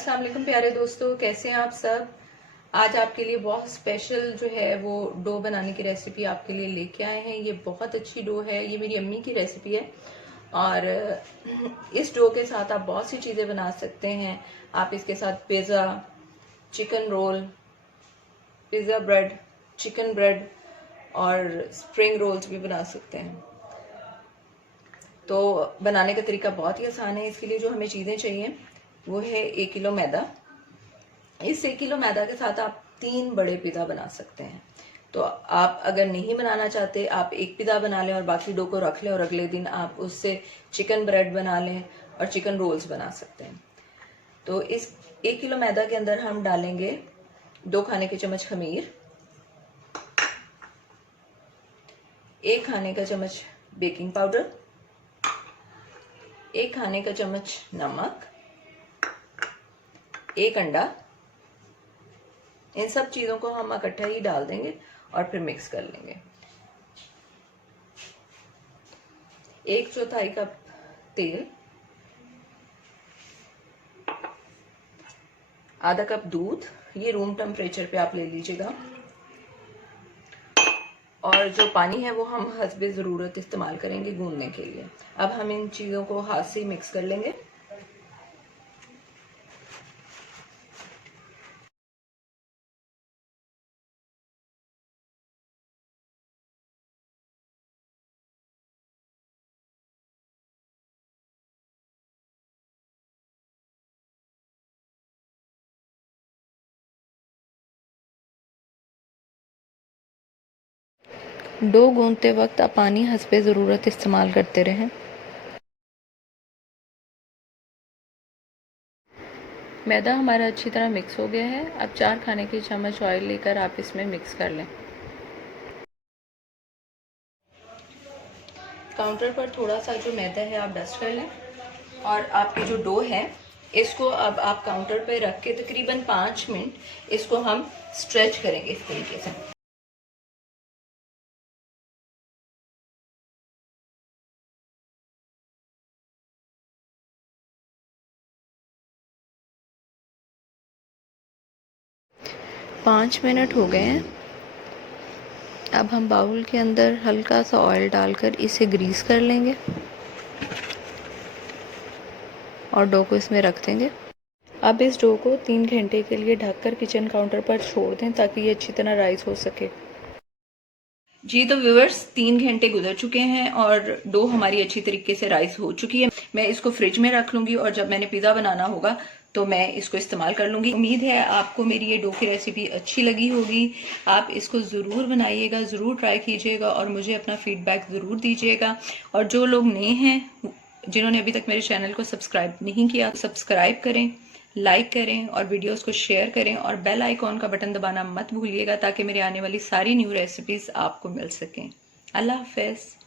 अस्सलाम वालेकुम प्यारे दोस्तों, कैसे हैं आप सब। आज आपके लिए बहुत स्पेशल जो है वो डो बनाने की रेसिपी आपके लिए लेके आए हैं। ये बहुत अच्छी डो है, ये मेरी अम्मी की रेसिपी है और इस डो के साथ आप बहुत सी चीज़ें बना सकते हैं। आप इसके साथ pizza, chicken roll, pizza bread, chicken bread और स्प्रिंग रोल्स भी बना सकते हैं। तो बनाने का तरीका बहुत ही आसान है। इसके लिए जो हमें चीज़ें चाहिए वो है 1 किलो मैदा। इस 1 किलो मैदा के साथ आप 3 बड़े पिज़्ज़ा बना सकते हैं। तो आप अगर नहीं बनाना चाहते, आप एक पिज़्ज़ा बना लें और बाकी डो को रख लें और अगले दिन आप उससे चिकन ब्रेड बना लें और चिकन रोल्स बना सकते हैं। तो इस 1 किलो मैदा के अंदर हम डालेंगे 2 खाने के चम्मच खमीर, 1 खाने का चम्मच बेकिंग पाउडर, 1 खाने का चम्मच नमक, 1 अंडा। इन सब चीजों को हम इकट्ठा ही डाल देंगे और फिर मिक्स कर लेंगे। 1/4 कप तेल, आधा कप दूध, ये रूम टेम्परेचर पे आप ले लीजिएगा, और जो पानी है वो हम हस्बे ज़रूरत इस्तेमाल करेंगे गूंदने के लिए। अब हम इन चीज़ों को हाथ से मिक्स कर लेंगे। डो गूंदते वक्त आप पानी हस्बे ज़रूरत इस्तेमाल करते रहें। मैदा हमारा अच्छी तरह मिक्स हो गया है। अब 4 खाने के चम्मच ऑयल लेकर आप इसमें मिक्स कर लें। काउंटर पर थोड़ा सा जो मैदा है आप डस्ट कर लें और आपकी जो डो है इसको अब आप काउंटर पे रख के तकरीबन 5 मिनट इसको हम स्ट्रेच करेंगे इस तरीके से। पाँच मिनट हो गए हैं। अब हम बाउल के अंदर हल्का सा ऑयल डालकर इसे ग्रीस कर लेंगे और डो को इसमें रख देंगे। अब इस डो को 3 घंटे के लिए ढककर किचन काउंटर पर छोड़ दें ताकि ये अच्छी तरह राइस हो सके। जी तो व्यूअर्स, 3 घंटे गुजर चुके हैं और डो हमारी अच्छी तरीके से राइस हो चुकी है। मैं इसको फ्रिज में रख लूंगी और जब मैंने पिज़्ज़ा बनाना होगा तो मैं इसको इस्तेमाल कर लूंगी। उम्मीद है आपको मेरी ये डो की रेसिपी अच्छी लगी होगी। आप इसको ज़रूर बनाइएगा, ज़रूर ट्राई कीजिएगा और मुझे अपना फीडबैक ज़रूर दीजिएगा। और जो लोग नए हैं, जिन्होंने अभी तक मेरे चैनल को सब्सक्राइब नहीं किया, सब्सक्राइब करें, लाइक करें और वीडियोस को शेयर करें और बेल आइकॉन का बटन दबाना मत भूलिएगा ताकि मेरे आने वाली सारी न्यू रेसिपीज आपको मिल सकें। अल्लाह हाफिज़।